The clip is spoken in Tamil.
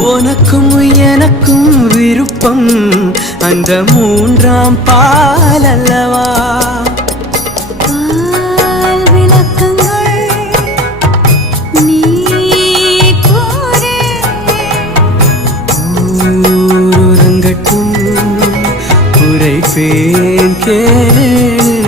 உனக்கும் எனக்கும் விருப்பம் அந்த மூன்றாம் பால் அல்லவா? உறங்கட்டும் உரைப்பேன் கேளு.